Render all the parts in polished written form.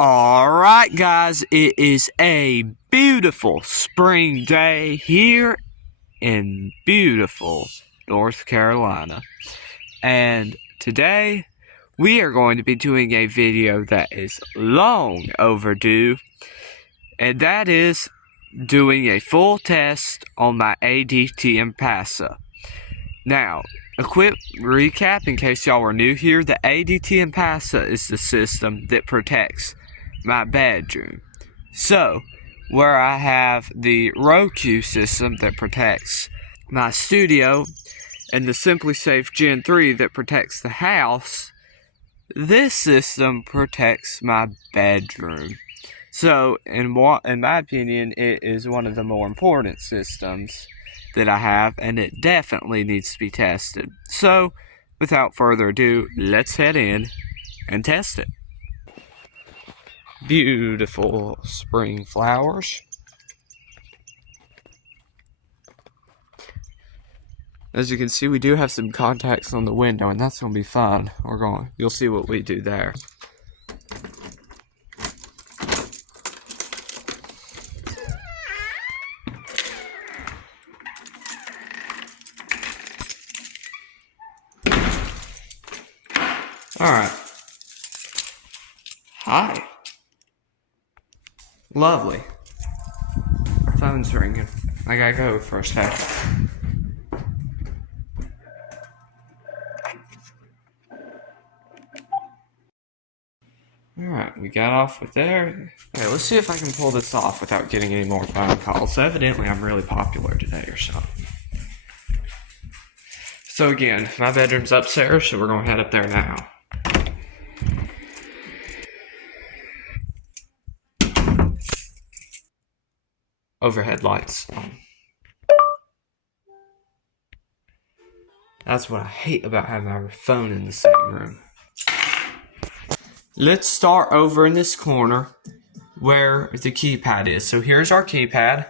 Alright guys, it is a beautiful spring day here in beautiful North Carolina. And today we are going to be doing a video that is long overdue. And that is doing a full test on my ADT Impassa. Now, a quick recap in case y'all are new here. The ADT Impassa is the system that protects my bedroom. So, where I have the Roku system that protects my studio and the Simply Safe Gen 3 that protects the house, this system protects my bedroom. So, in my opinion, it is one of the more important systems that I have, and it definitely needs to be tested. So, without further ado, let's head in and test it. Beautiful spring flowers. As you can see, we do have some contacts on the window, and that's going to be fun. You'll see what we do there. Alright. Hi. Lovely. Phone's ringing. I gotta go for a second. Alright, we got off with there. Okay, let's see if I can pull this off without getting any more phone calls. So evidently I'm really popular today or something. So again, my bedroom's upstairs, so we're gonna head up there now. Overhead lights on. That's what I hate about having my phone in the same room. Let's start over in this corner where the keypad is. So here's our keypad.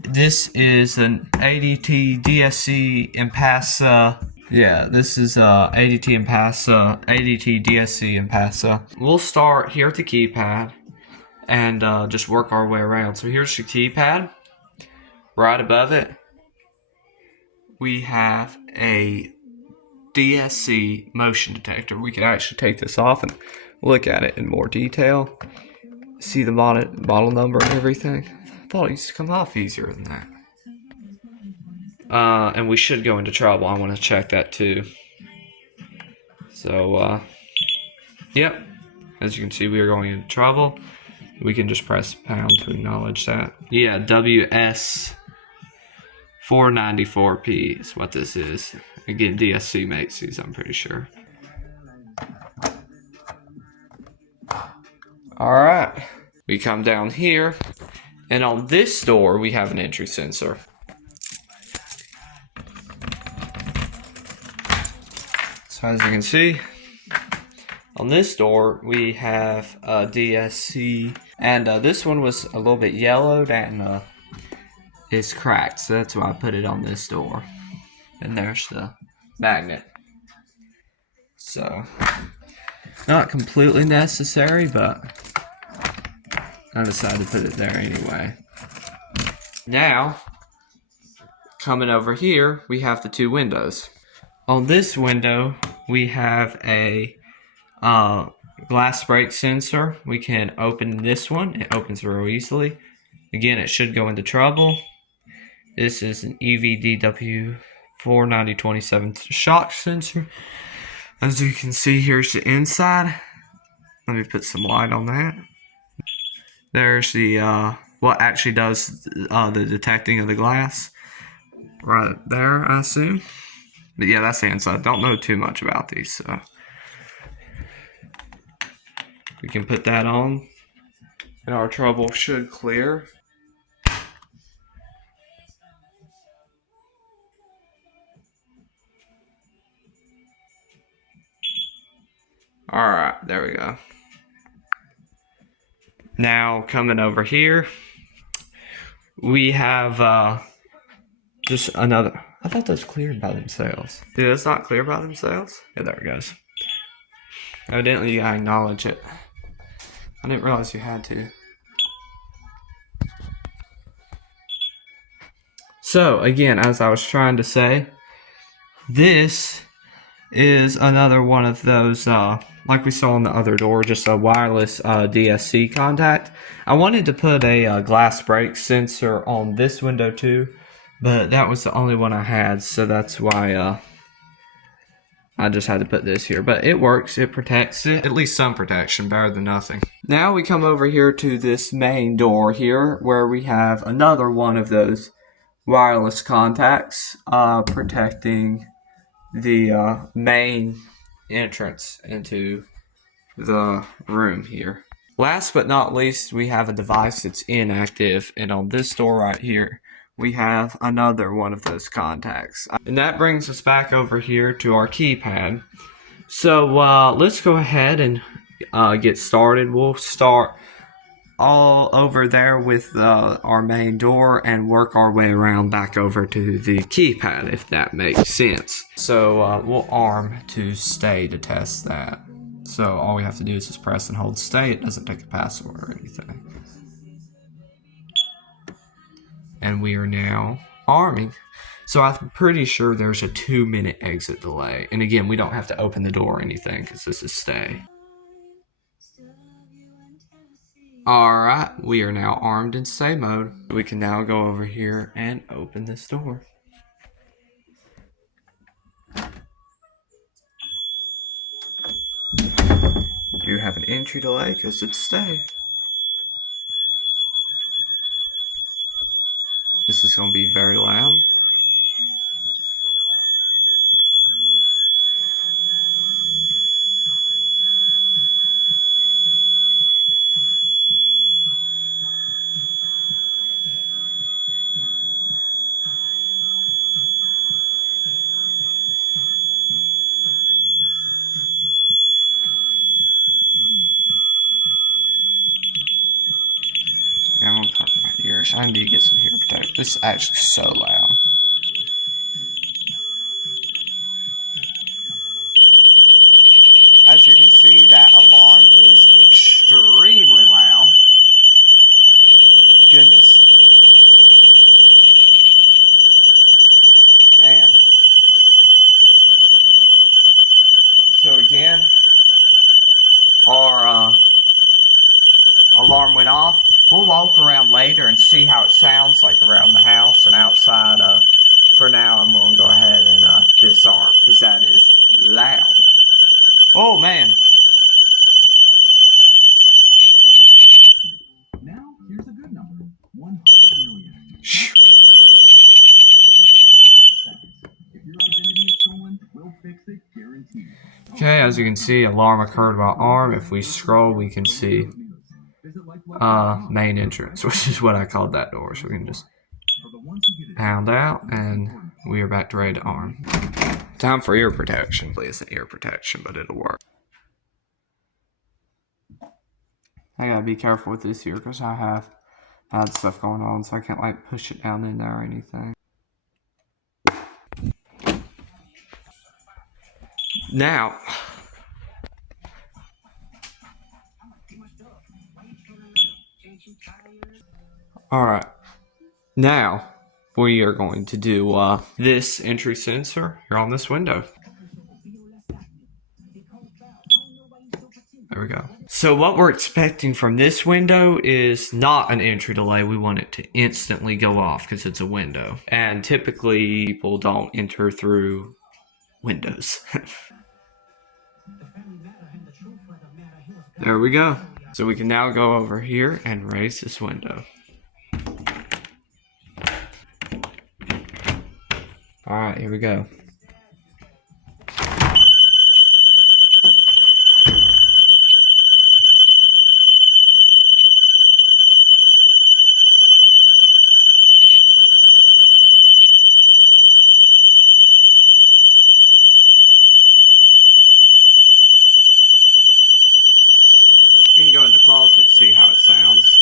This is an ADT DSC Impassa. Yeah, this is ADT Impassa, ADT DSC Impassa. We'll start here at the keypad and just work our way around. So here's the keypad. Right above it, we have a DSC motion detector. We can actually take this off and look at it in more detail. See the model number and everything. I thought it used to come off easier than that. And we should go into trouble. I want to check that too. So, yep. As you can see, we are going into trouble. We can just press pound to acknowledge that. Yeah, WS 494P is what this is. Again, DSC makes these, I'm pretty sure. Alright, we come down here, and on this door, we have an entry sensor. So as you can see, on this door, we have a DSC, and this one was a little bit yellowed, and it's cracked, so that's why I put it on this door. And there's the magnet. So, not completely necessary, but I decided to put it there anyway. Now, coming over here, we have the two windows. On this window, we have a glass break sensor. We can open this one. It opens real easily. Again, it should go into trouble. This is an EVDW 49027 shock sensor. As you can see, here's the inside. Let me put some light on that. There's the what actually does the detecting of the glass right there, I assume. But yeah, that's the inside. Don't know too much about these, so we can put that on, and our trouble should clear. Alright, there we go. Now, coming over here, we have just another. I thought those cleared by themselves. Did it's not clear by themselves? Yeah, there it goes. Evidently, I acknowledge it. I didn't realize you had to. So, again, as I was trying to say, this is another one of those, like we saw on the other door, just a wireless DSC contact. I wanted to put a glass break sensor on this window too, but that was the only one I had, so that's why I just had to put this here. But it works, it protects it, at least some protection, better than nothing. Now we come over here to this main door here, where we have another one of those wireless contacts protecting the main entrance into the room here. Last but not least, we have a device that's inactive, and on this door right here, we have another one of those contacts. And that brings us back over here to our keypad. So let's go ahead and get started. We'll start all over there with our main door and work our way around back over to the keypad, if that makes sense. So we'll arm to stay to test that. So all we have to do is just press and hold stay. It doesn't take a password or anything. And we are now arming. So I'm pretty sure there's a 2-minute exit delay. And again, we don't have to open the door or anything because this is stay. Alright, we are now armed in stay mode. We can now go over here and open this door. Do have an entry delay because it's stay. This is going to be very loud. Now I'm covering my ears. I need to get some ear protection. This is actually so loud. As you can see, that alarm is extremely loud. Goodness. Man. So again, our alarm went off. We'll walk around later and see how it sounds like around the house and outside. For now, I'm going to go ahead and disarm because that is loud. Oh, man. Now, here's a good number. 100 million. Shh. If your identity is stolen, we'll fix it guaranteed. Okay, as you can see, alarm occurred while armed. If we scroll, we can see main entrance, which is what I called that door. So we can just pound out, and we are back to ready to arm. Time for ear protection. It's an ear protection, but it'll work. I gotta be careful with this ear because I have had stuff going on, so I can't like push it down in there or anything. Now, alright, now we are going to do this entry sensor here on this window. There we go. So what we're expecting from this window is not an entry delay. We want it to instantly go off because it's a window. And typically people don't enter through windows. There we go. So we can now go over here and raise this window. Alright, here we go. We can go in the closet to see how it sounds.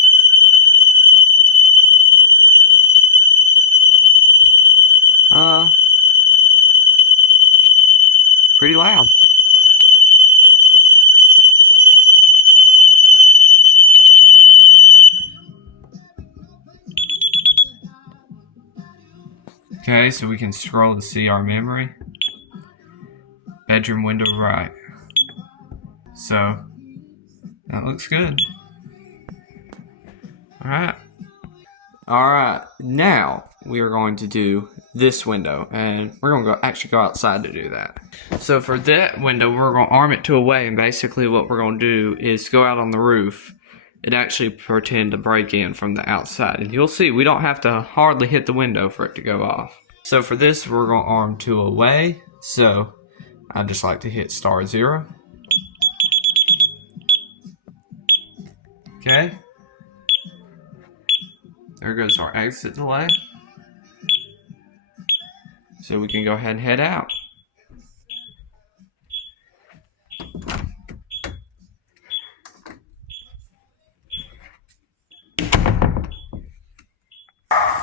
Pretty loud. Okay, so we can scroll to see our memory. Bedroom window right. So that looks good. Alright. Alright, now we are going to do this window, and we're going to actually go outside to do that. So for that window, we're going to arm it to a way, and basically what we're going to do is go out on the roof and actually pretend to break in from the outside. And you'll see, we don't have to hardly hit the window for it to go off. So for this, we're going to arm to a way. So I just like to hit *0. Okay. There goes our exit delay. So we can go ahead and head out.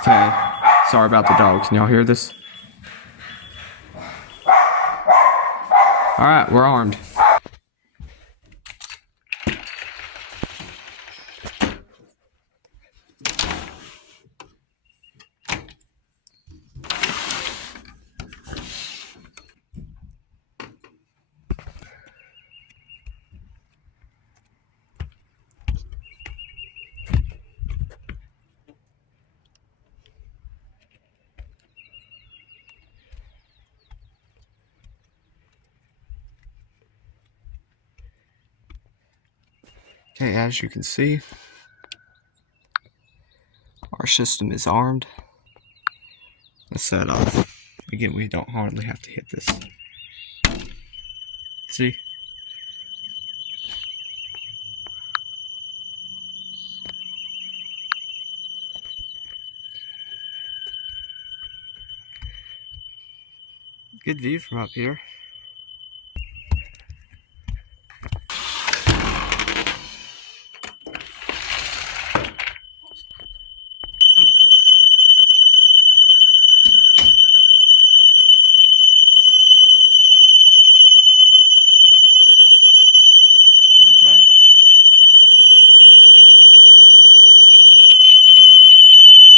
Okay, sorry about the dogs. Can y'all hear this? Alright, we're armed. Okay, as you can see, our system is armed. Let's set it off. Again, we don't hardly have to hit this. See? Good view from up here. Okay.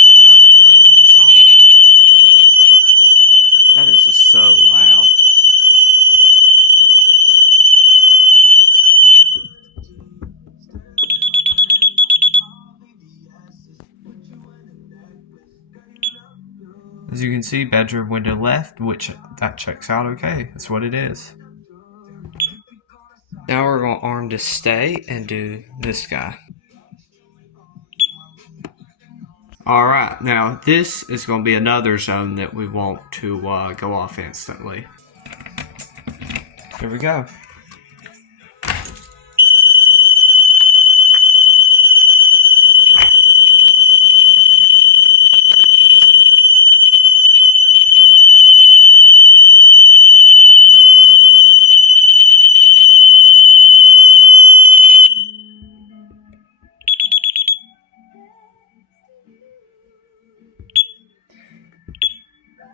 So now we can go ahead and disarm. That is just so loud. As you can see, bedroom window left, which that checks out okay. That's what it is. Now we're going to arm to stay and do this guy. Alright, now this is going to be another zone that we want to go off instantly. Here we go. There we go.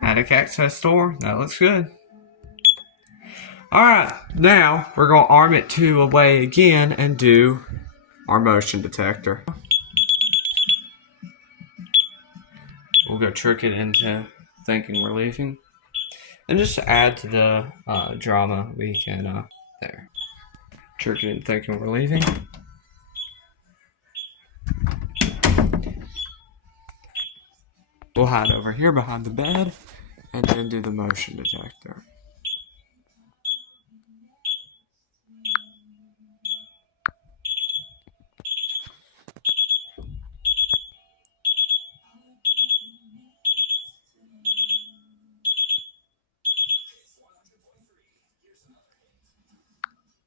Attic access door, that looks good. Alright, now we're going to arm it to a way again and do our motion detector. We'll go trick it into thinking we're leaving. And just to add to the drama, we can, there. Trick it into thinking we're leaving. We'll hide over here behind the bed and then do the motion detector.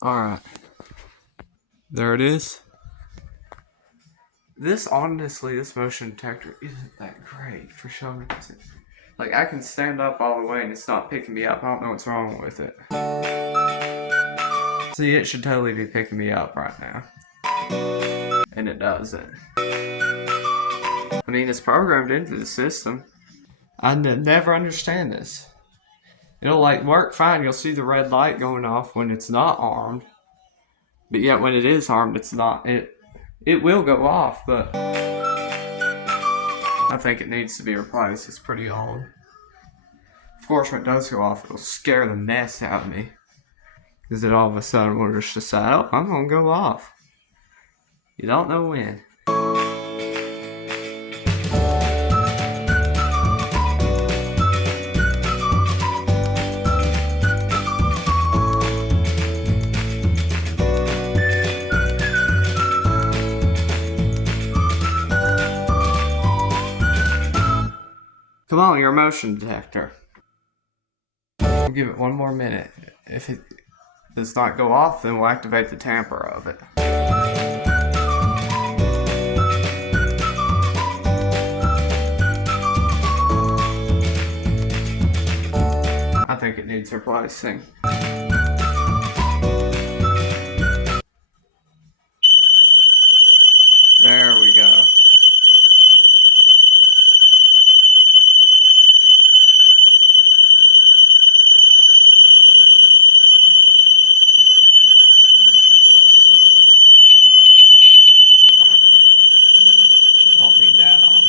Alright. There it is. This motion detector isn't that great for some reason. Like, I can stand up all the way and it's not picking me up. I don't know what's wrong with it. See, it should totally be picking me up right now. And it doesn't. I mean, it's programmed into the system. I never understand this. It'll like work fine. You'll see the red light going off when it's not armed. But yet when it is armed, it's not. It will go off, but I think it needs to be replaced. It's pretty old. Of course, when it does go off, it'll scare the mess out of me. Because it all of a sudden will just decide, oh, I'm going to go off. You don't know when. Come on, your motion detector. We'll give it one more minute. If it does not go off, then we'll activate the tamper of it. I think it needs replacing. There we go. Don't need that on.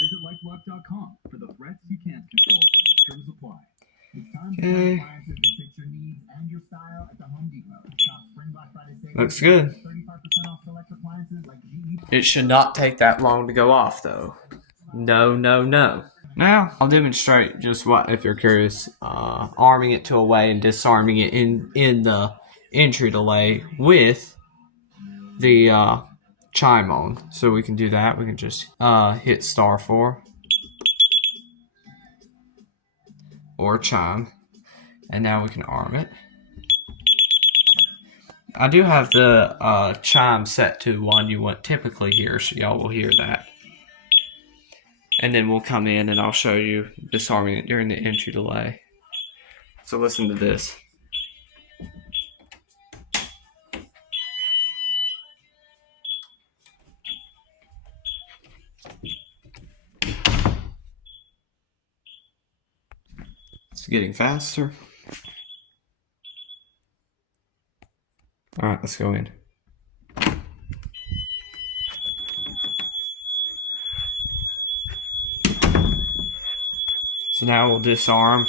Visit lifelock.com for the threats you can't control. Terms apply. It's time to Okay. find appliances that fit your needs and your style at the Home Depot. Shop Spring Black Friday savings. Looks good. 35% off select appliances like GE. It should not take that long to go off, though. No, no, no. Now, I'll demonstrate just what, if you're curious, arming it to a way and disarming it in the entry delay with the chime on. So we can do that. We can just hit *4 or chime, and now we can arm it. I do have the chime set to one you wouldn't typically hear, so y'all will hear that. And then we'll come in and I'll show you disarming it during the entry delay. So listen to this. It's getting faster. Alright, let's go in. So now we'll disarm.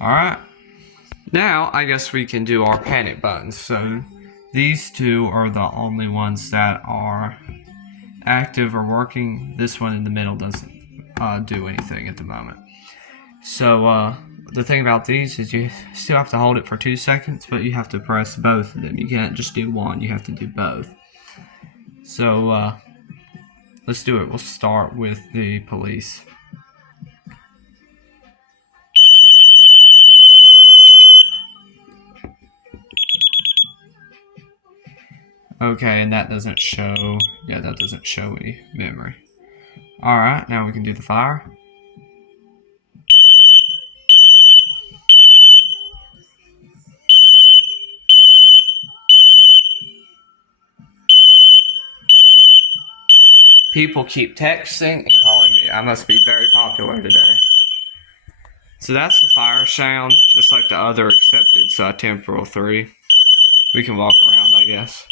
Alright. Now, I guess we can do our panic buttons. So, these two are the only ones that are active or working. This one in the middle doesn't do anything at the moment. So, the thing about these is you still have to hold it for 2 seconds, but you have to press both of them. You can't just do one, you have to do both. So, let's do it. We'll start with the police. Okay, and that doesn't show, yeah, that doesn't show any memory. Alright, now we can do the fire. People keep texting and calling me. I must be very popular today. So that's the fire sound, just like the other accepted temporal 3. We can walk around, I guess.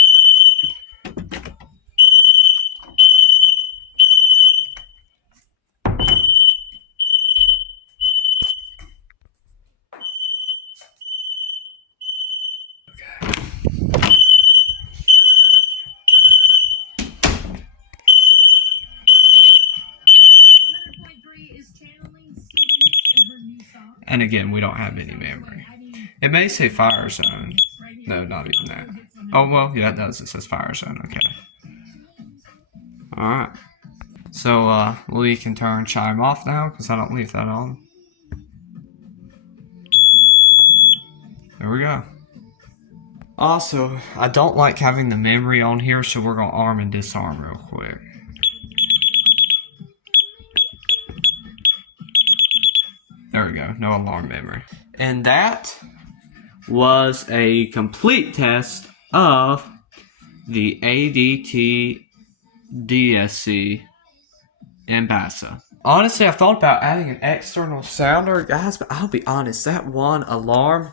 And again, we don't have any memory. It may say fire zone. No, not even that. Oh, well, yeah, it does. It says fire zone. Okay. Alright. So, we can turn chime off now, because I don't leave that on. There we go. Also, I don't like having the memory on here, so we're going to arm and disarm real quick. There we go, no alarm memory. And that was a complete test of the ADT Impassa. Honestly, I've thought about adding an external sounder, guys, but I'll be honest, that one alarm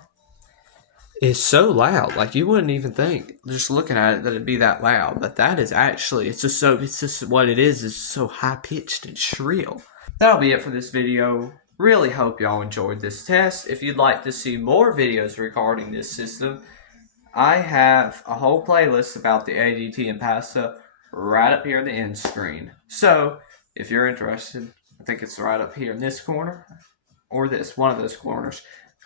is so loud. Like, you wouldn't even think, just looking at it, that it'd be that loud. But that is actually, it's just what it is so high-pitched and shrill. That'll be it for this video. Really hope y'all enjoyed this test. If you'd like to see more videos regarding this system, I have a whole playlist about the ADT Impassa right up here in the end screen. So, if you're interested, I think it's right up here in this corner, or this, one of those corners.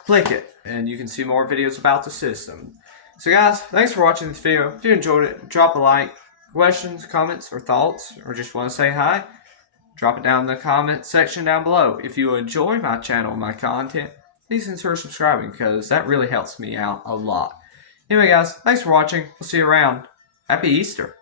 Click it, and you can see more videos about the system. So guys, thanks for watching this video. If you enjoyed it, drop a like. Questions, comments, or thoughts, or just want to say hi, drop it down in the comment section down below. If you enjoy my channel and my content, please consider subscribing, because that really helps me out a lot. Anyway guys, thanks for watching. We'll see you around. Happy Easter.